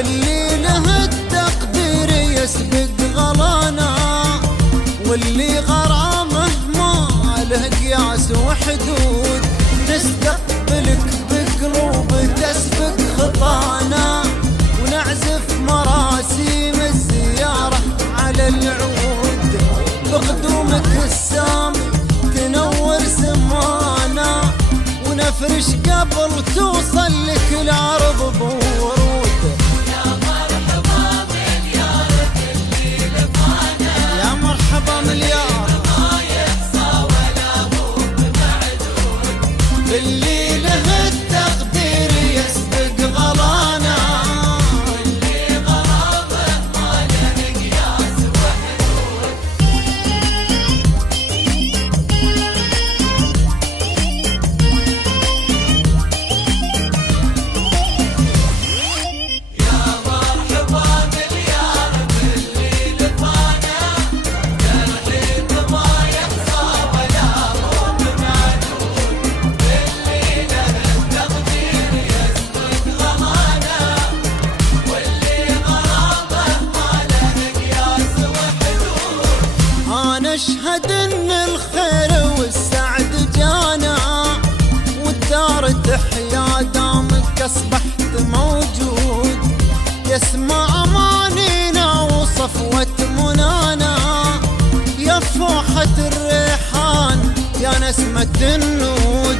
اللي له التقدير يسبق غلانا، واللي غرامه ما له قياس وحدود، نستقبلك بقلوب تسبق خطانا، ونعزف مراسيم الزيارة على العود، بقدومك السامي تنور سمانا، ونفرش قبل توصل لك العرض بورود. يا مرحبا مليار اللي لفانا، يا مرحبا مليار ما يحصى ولا هو بمعدود، باللي له التقدير يسبق غلانا، واللي غرامه ما له قياس وحدود. يا مرحبا مليار باللي لفانا، الحين ما يحصى ولا هو بمعدود، باللي له التقدير يسبق غلانا، واللي غرامه ما له قياس وحدود. أنا أشهد إن الخير والسعد جانا، والدار تحيا دامك أصبحت موجود، يسمع أمانينا وصفوة منانا، يا فوحة الريحان يا نسمة النود،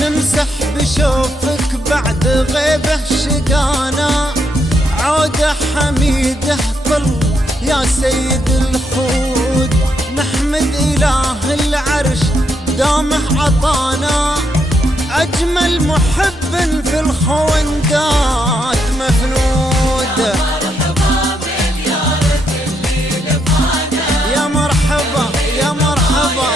نمسح بشوفك بعد غيبه شقانا، عوده حميده طل يا سيد الخود، نحمد إله العرش دامه عطانا، أجمل محب في الخوندات مفنود. مرحبا مليار اللي لفانا، يا مرحبا يا مرحبا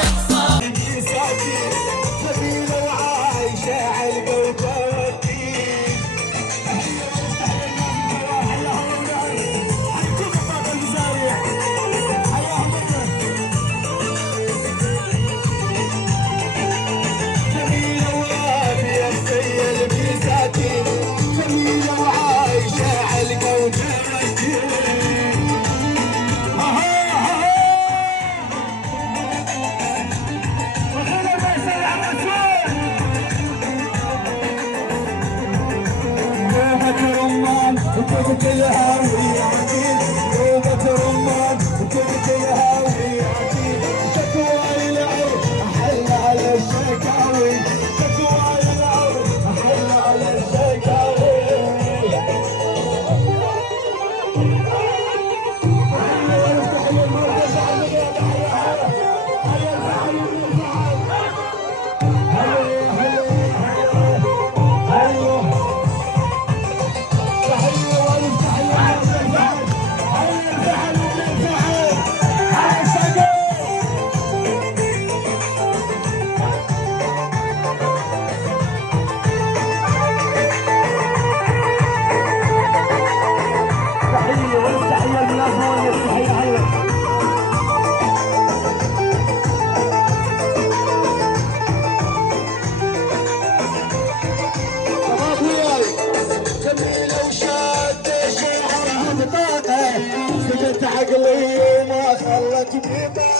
عقلي ما خلت بيبان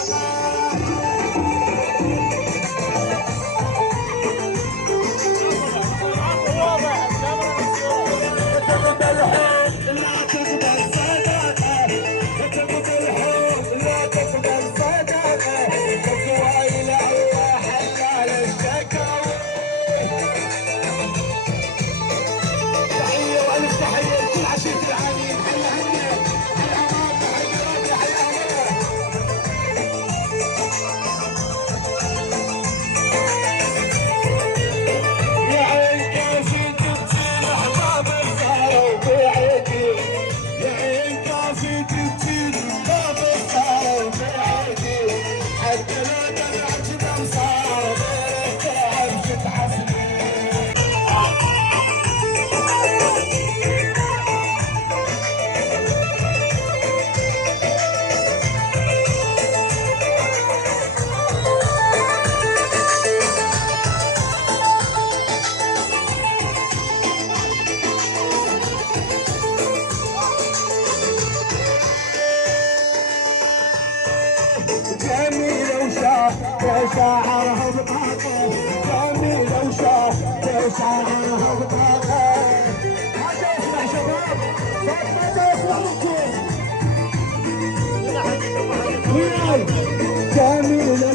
شاعرها بطاقة جميلة وشاعرها بطاقة. ما تسمع شباب ما تسمع جميلة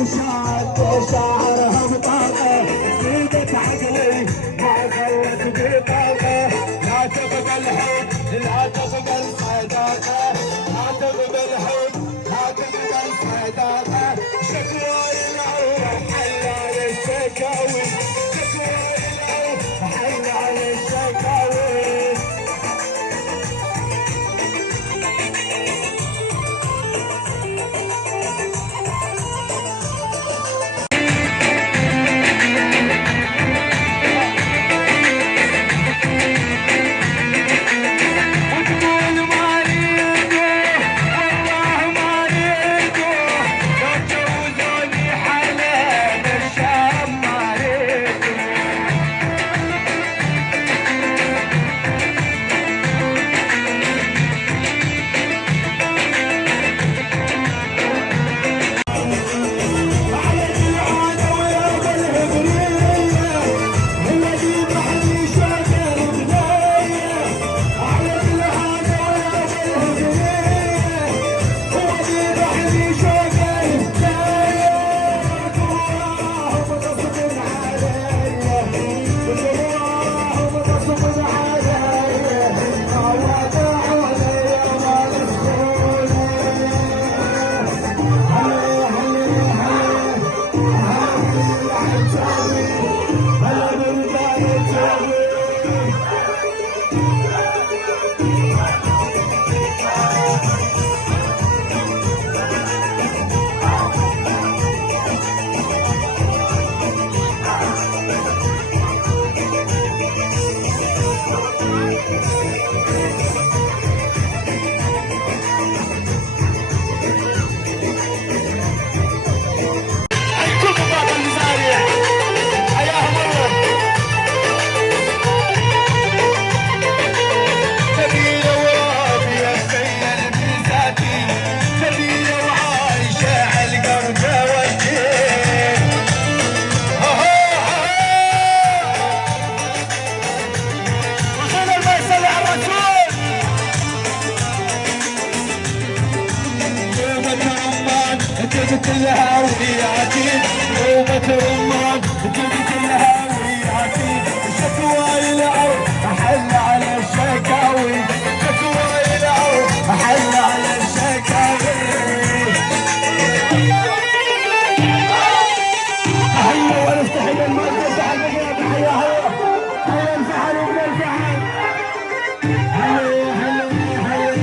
وشاعرها بطاقة زيدت عقلي ما خلت بطاقة. لا تقبل حب لا تقبل صداقة لا تقبل حب لا تقبل صداقة. شكواي العود حل على الشكاوي شكواي العود حل على الشكاوي. جبت الهاوياتي نوبة رمان جبت الهاوياتي شكواي العود أحل على الشكاوي شكواي العود أحل على الشكاوي. هيا ونفتح المركز على الجناب هيا هيا الفحل ومن الفحل هيا هيا هيا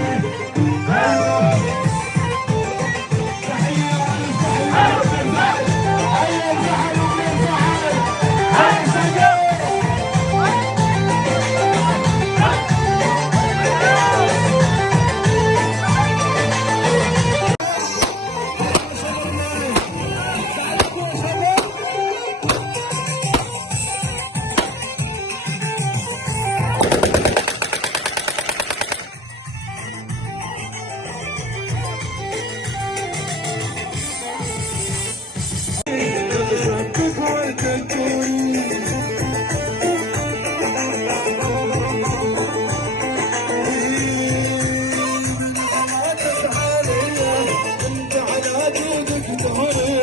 انت على جودك ظهري